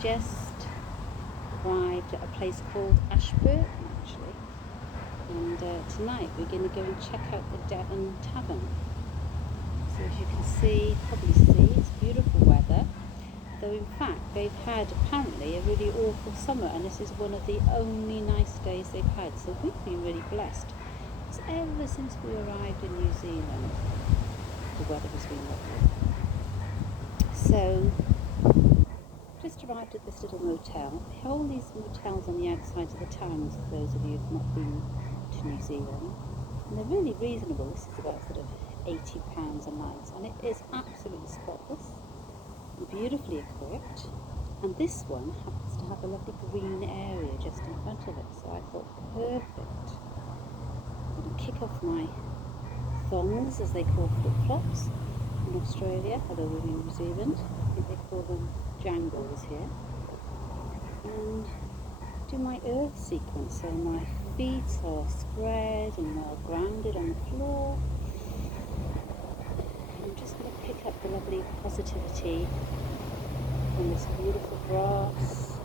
just arrived at a place called Ashbu, actually, and tonight we're going to go and check out the Devon Tavern. So as you can probably see, it's beautiful weather, though in fact they've had apparently a really awful summer, and this is one of the only nice days they've had, so we've been really blessed. Because ever since we arrived in New Zealand, the weather has been lovely. So just arrived at this little motel. They have all these motels on the outsides of the towns, for those of you who've not been to New Zealand, and they're really reasonable. This is about sort of £80 a night, and it is absolutely spotless and beautifully equipped. And this one happens to have a lovely green area just in front of it, so I thought, perfect. I'm going to kick off my thongs, as they call flip-flops in Australia, although we're in New Zealand. I think they call them jangles here. And do my earth sequence, so my feet are spread and well grounded on the floor. And I'm just going to pick up the lovely positivity from this beautiful grass,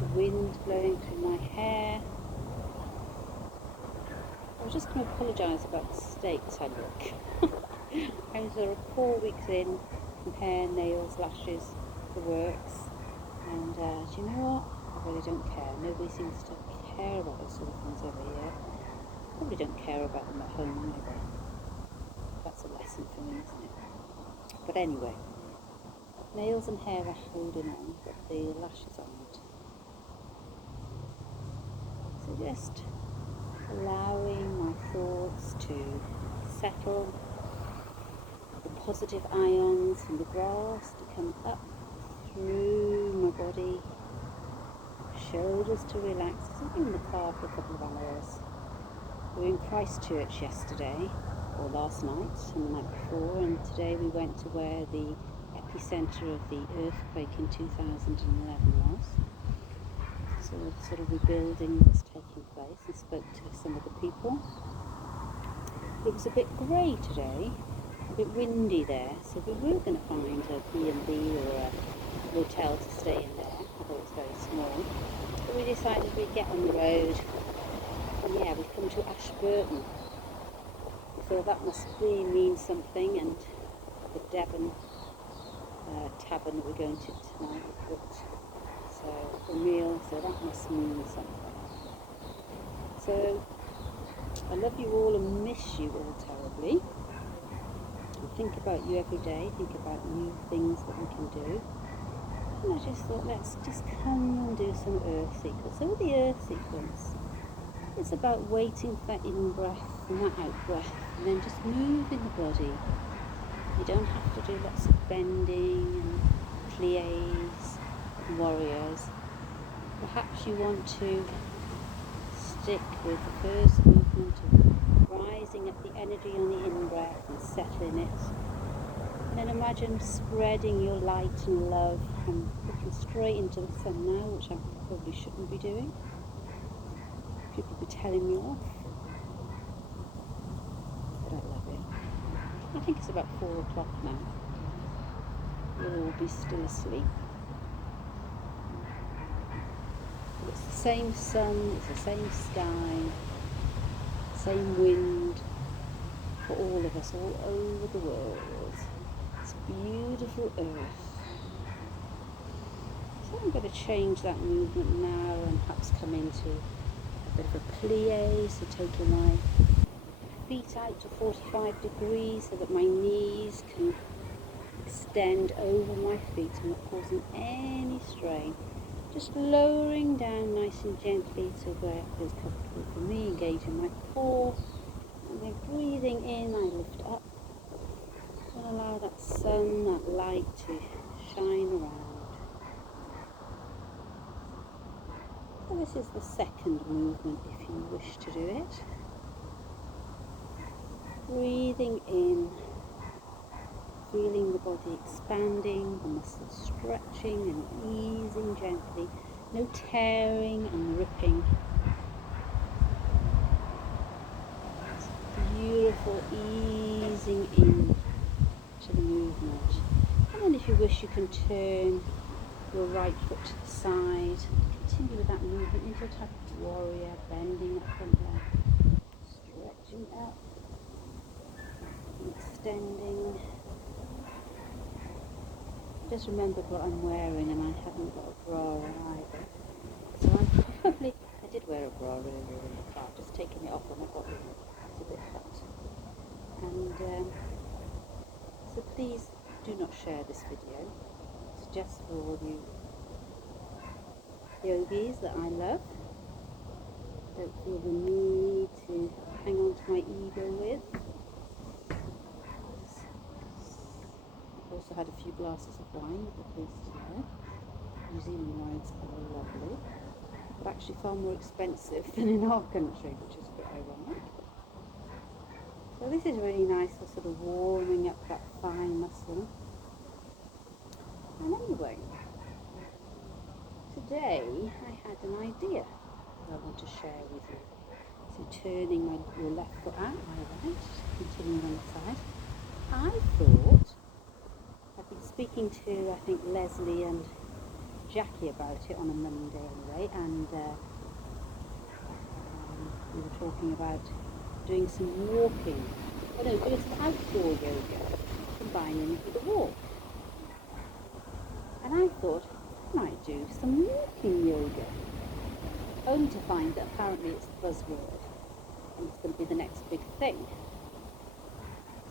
the wind blowing through my hair. I was just going to apologise about the state I look. I'm sort of 4 weeks in, from hair, nails, lashes, the works, and do you know what? I really don't care. Nobody seems to care about those sort of things over here. Probably don't care about them at home either. That's a lesson for me, isn't it? But anyway, nails and hair are holding on, but the lashes aren't. So just allowing my thoughts to settle, the positive ions from the grass to come up through my body, shoulders to relax. I've been in the car for a couple of hours. We were in Christchurch yesterday, or last night and the night before, and today we went to where the epicentre of the earthquake in 2011 was. So sort of rebuilding was taking place, and spoke to some of the people. It was a bit grey today, a bit windy there, so we were going to find a B&B or a hotel to stay in there, although it's very small. But we decided we'd get on the road, and yeah, we've come to Ashburton. So that must really mean something, and the Devon Tavern that we're going to tonight is booked. So a meal, so that must mean something. So I love you all and miss you all terribly. I think about you every day, think about new things that we can do. And I just thought, let's just come and do some earth sequence. So with the earth sequence, it's about waiting for that in-breath and that out-breath, and then just moving the body. You don't have to do lots of bending and plies and warriors. Perhaps you want to stick with the first movement of rising up the energy on the in-breath and settling it. And then imagine spreading your light and love and looking straight into the sun now, which I probably shouldn't be doing. People will be telling me off. But I love it. I think it's about 4 o'clock now. We'll all be still asleep. It's the same sun, it's the same sky, same wind for all of us all over the world. It's beautiful earth. So I'm going to change that movement now and perhaps come into a bit of a plie, so taking my feet out to 45 degrees so that my knees can extend over my feet and not causing any strain. Just lowering down nice and gently to where it feels comfortable for me, engaging my core, and then breathing in, I lift up and allow that sun, that light to shine around. So this is the second movement if you wish to do it. Breathing in, feeling the body expanding, the muscles stretching and easing gently, no tearing and ripping. It's beautiful, easing in to the movement. And then if you wish, you can turn your right foot to the side. Continue with that movement into a type of warrior, bending that front leg, stretching up, and extending. Just remembered what I'm wearing, and I haven't got a bra on either. So I did wear a bra earlier in the car, just taking it off when I got in. It's a bit hot. And so please do not share this video. It's just for all you yogis that I love. Don't feel the need to hang on to my ego with. I've also had a few glasses of wine, if you're pleased to know. New Zealand wines are lovely, but actually far more expensive than in our country, which is a bit ironic. So this is really nice for sort of warming up that thigh muscle. And anyway, today I had an idea that I want to share with you. So turning your left foot out, my right, continuing on the side. I thought, I've been speaking to, I think, Leslie and Jackie about it on a Monday anyway, and we were talking about doing some walking, doing some outdoor yoga, combining it with a walk. And I thought I might do some walking yoga, only to find that apparently it's the buzzword and it's going to be the next big thing.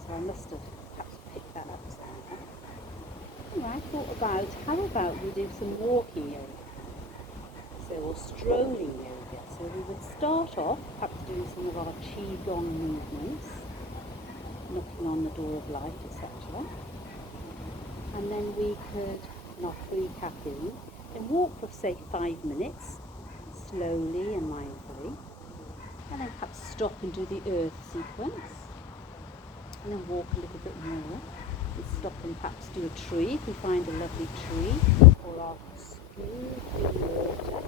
So I must have perhaps picked that up somehow. Anyway, I thought about, how about we do some walking yoga? Or strolling yoga. So we would start off perhaps doing some of our qigong movements, knocking on the door of light, etc. And then we could, not free caffeine, and walk for say 5 minutes, slowly and mindfully, and then perhaps stop and do the earth sequence, and then walk a little bit more, and stop and perhaps do a tree if we find a lovely tree, or our scooping water.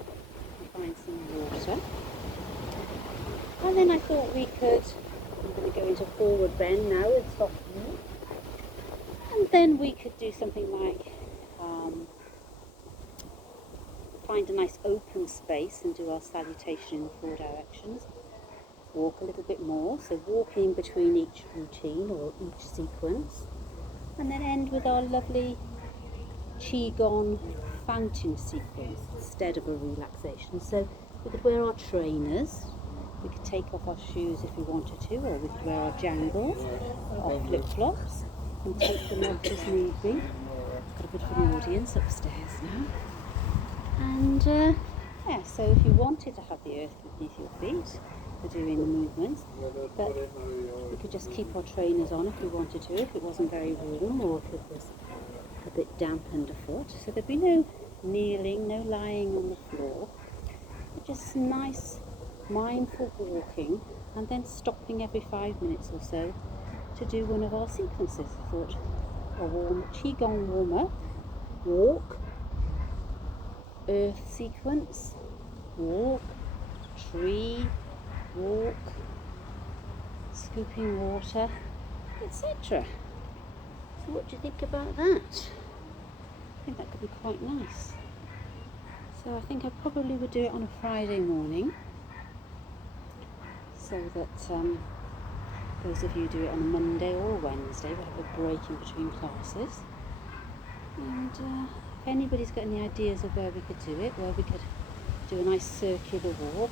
Find some water. And then I thought we could, I'm going to go into forward bend now with softening. And then we could do something like find a nice open space and do our salutation in 4 directions. Walk a little bit more, so walking between each routine or each sequence. And then end with our lovely qigong fountain sequence instead of a relaxation. So we could wear our trainers, we could take off our shoes if we wanted to, or we could wear our jangles, our flip-flops, and take them off as need be. Got a bit of an audience upstairs now. And yeah, so if you wanted to have the earth beneath your feet for doing the movements, but we could just keep our trainers on if we wanted to, if it wasn't very warm or if it was a bit damp underfoot. So there'd be no kneeling, no lying on the floor, but just nice mindful walking, and then stopping every 5 minutes or so to do one of our sequences. I thought a warm qigong warm up, walk, earth sequence, walk, tree, walk, scooping water, etc. So what do you think about that? I think that could be quite nice. So I think I probably would do it on a Friday morning, so that those of you who do it on a Monday or a Wednesday will have a break in between classes. And if anybody's got any ideas of where we could do it, where we could do a nice circular walk,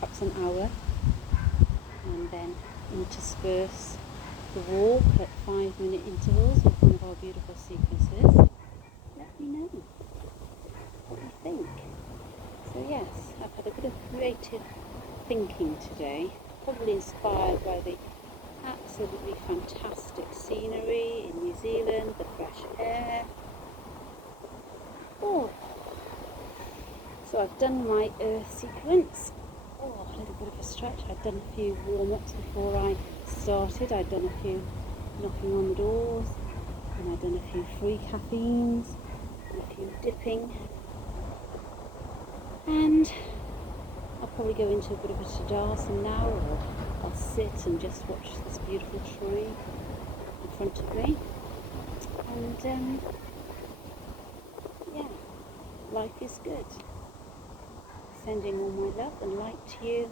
perhaps an hour, and then intersperse the walk at 5-minute intervals with one of our beautiful sequences, let me know what you think. So yes, I've had a bit of creative thinking today, probably inspired by the absolutely fantastic scenery in New Zealand, the fresh air. Oh, so I've done my earth sequence. Oh, a little bit of a stretch. I'd done a few warm-ups before I started. I'd done a few knocking on the doors, and I'd done a few free caffeines, and a few dipping. And I'll probably go into a bit of a tadasana now, or I'll sit and just watch this beautiful tree in front of me. And yeah, life is good. Sending all my love and light to you.